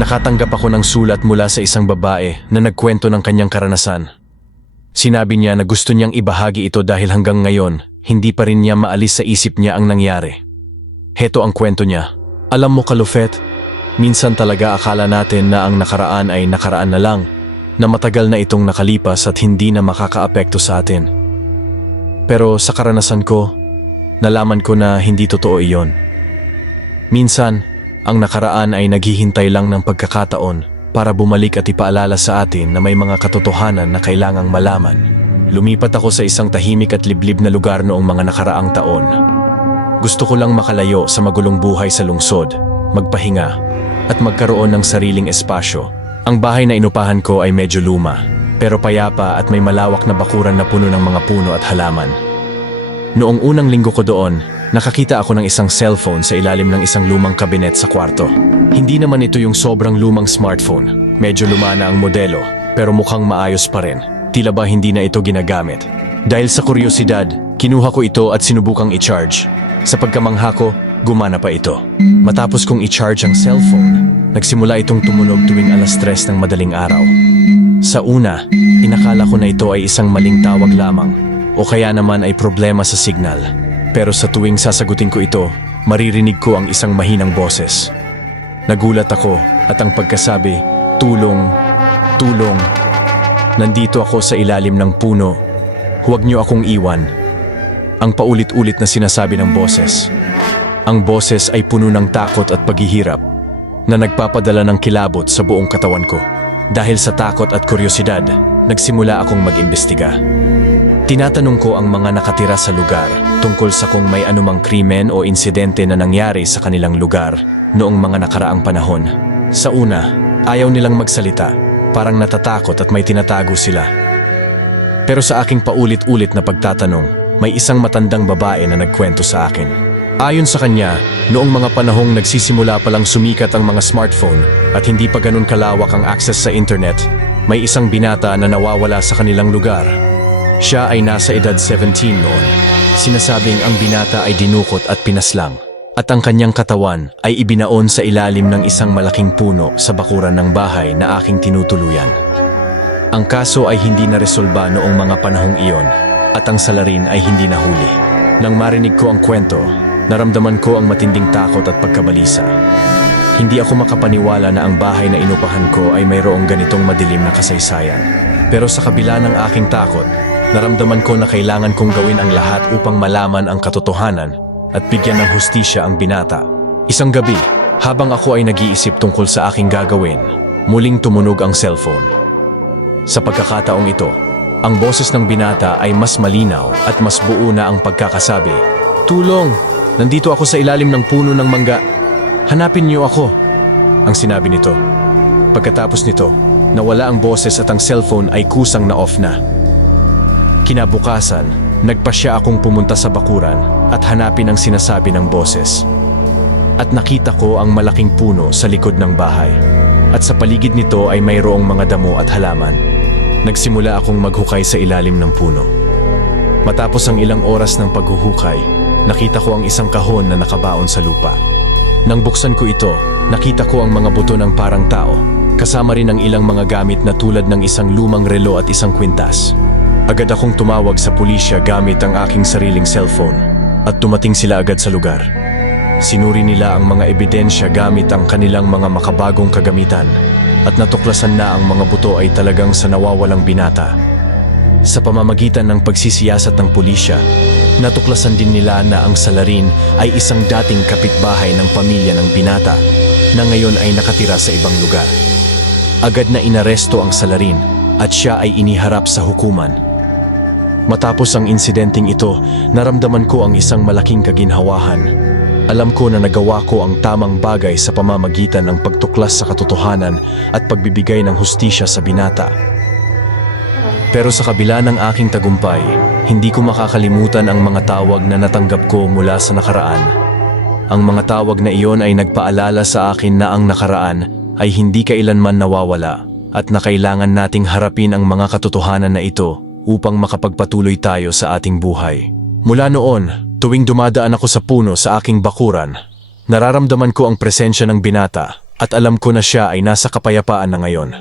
Nakatanggap ako ng sulat mula sa isang babae na nagkwento ng kanyang karanasan. Sinabi niya na gusto niyang ibahagi ito dahil hanggang ngayon, hindi pa rin niya maalis sa isip niya ang nangyari. Heto ang kwento niya. Alam mo, Kalufet, minsan talaga akala natin na ang nakaraan ay nakaraan na lang, na matagal na itong nakalipas at hindi na makakaapekto sa atin. Pero sa karanasan ko, nalaman ko na hindi totoo iyon. Minsan, ang nakaraan ay naghihintay lang ng pagkakataon para bumalik at ipaalala sa atin na may mga katotohanan na kailangang malaman. Lumipat ako sa isang tahimik at liblib na lugar noong mga nakaraang taon. Gusto ko lang makalayo sa magulong buhay sa lungsod, magpahinga, at magkaroon ng sariling espasyo. Ang bahay na inupahan ko ay medyo luma, pero payapa at may malawak na bakuran na puno ng mga puno at halaman. Noong unang linggo ko doon, nakakita ako ng isang cellphone sa ilalim ng isang lumang kabinet sa kwarto. Hindi naman ito yung sobrang lumang smartphone. Medyo luma na ang modelo, pero mukhang maayos pa rin. Tila ba hindi na ito ginagamit. Dahil sa kuryosidad, kinuha ko ito at sinubukang i-charge. Sa pagkamangha ko, gumana pa ito. Matapos kong i-charge ang cellphone, nagsimula itong tumunog tuwing 3:00 ng madaling araw. Sa una, inakala ko na ito ay isang maling tawag lamang o kaya naman ay problema sa signal. Pero sa tuwing sasagutin ko ito, maririnig ko ang isang mahinang boses. Nagulat ako at ang pagkasabi, "Tulong, tulong. Nandito ako sa ilalim ng puno. Huwag niyo akong iwan." Ang paulit-ulit na sinasabi ng boses. Ang boses ay puno ng takot at paghihirap na nagpapadala ng kilabot sa buong katawan ko. Dahil sa takot at kuryosidad, nagsimula akong mag-imbestiga. Tinatanong ko ang mga nakatira sa lugar tungkol sa kung may anumang krimen o insidente na nangyari sa kanilang lugar noong mga nakaraang panahon. Sa una, ayaw nilang magsalita, parang natatakot at may tinatago sila. Pero sa aking paulit-ulit na pagtatanong, may isang matandang babae na nagkwento sa akin. Ayon sa kanya, noong mga panahong nagsisimula palang sumikat ang mga smartphone at hindi pa ganun kalawak ang access sa internet, may isang binata na nawawala sa kanilang lugar. Siya ay nasa edad 17 noon. Sinasabing ang binata ay dinukot at pinaslang, at ang kanyang katawan ay ibinaon sa ilalim ng isang malaking puno sa bakuran ng bahay na aking tinutuluyan. Ang kaso ay hindi naresolba noong mga panahong iyon, at ang salarin ay hindi nahuli. Nang marinig ko ang kwento, naramdaman ko ang matinding takot at pagkabalisa. Hindi ako makapaniwala na ang bahay na inupahan ko ay mayroong ganitong madilim na kasaysayan. Pero sa kabila ng aking takot, naramdaman ko na kailangan kong gawin ang lahat upang malaman ang katotohanan at bigyan ng hustisya ang binata. Isang gabi, habang ako ay nag-iisip tungkol sa aking gagawin, muling tumunog ang cellphone. Sa pagkakataong ito, ang boses ng binata ay mas malinaw at mas buo na ang pagkakasabi, "Tulong! Nandito ako sa ilalim ng puno ng mangga. Hanapin niyo ako," ang sinabi nito. Pagkatapos nito, nawala ang boses at ang cellphone ay kusang na off na. Kinabukasan, nagpasya akong pumunta sa bakuran at hanapin ang sinasabi ng boses. At nakita ko ang malaking puno sa likod ng bahay. At sa paligid nito ay mayroong mga damo at halaman. Nagsimula akong maghukay sa ilalim ng puno. Matapos ang ilang oras ng paghuhukay, nakita ko ang isang kahon na nakabaon sa lupa. Nang buksan ko ito, nakita ko ang mga buto ng parang tao, kasama rin ang ilang mga gamit na tulad ng isang lumang relo at isang kwintas. Agad akong tumawag sa pulisya gamit ang aking sariling cellphone at dumating sila agad sa lugar. Sinuri nila ang mga ebidensya gamit ang kanilang mga makabagong kagamitan at natuklasan na ang mga buto ay talagang sa nawawalang binata. Sa pamamagitan ng pagsisiyasat ng pulisya, natuklasan din nila na ang salarin ay isang dating kapitbahay ng pamilya ng binata na ngayon ay nakatira sa ibang lugar. Agad na inaresto ang salarin at siya ay iniharap sa hukuman. Matapos ang insidenteng ito, naramdaman ko ang isang malaking kaginhawahan. Alam ko na nagawa ko ang tamang bagay sa pamamagitan ng pagtuklas sa katotohanan at pagbibigay ng hustisya sa binata. Pero sa kabila ng aking tagumpay, hindi ko makakalimutan ang mga tawag na natanggap ko mula sa nakaraan. Ang mga tawag na iyon ay nagpaalala sa akin na ang nakaraan ay hindi kailanman nawawala at na kailangan nating harapin ang mga katotohanan na ito upang makapagpatuloy tayo sa ating buhay. Mula noon, tuwing dumadaan ako sa puno sa aking bakuran, nararamdaman ko ang presensya ng binata At alam ko na siya ay nasa kapayapaan na ngayon.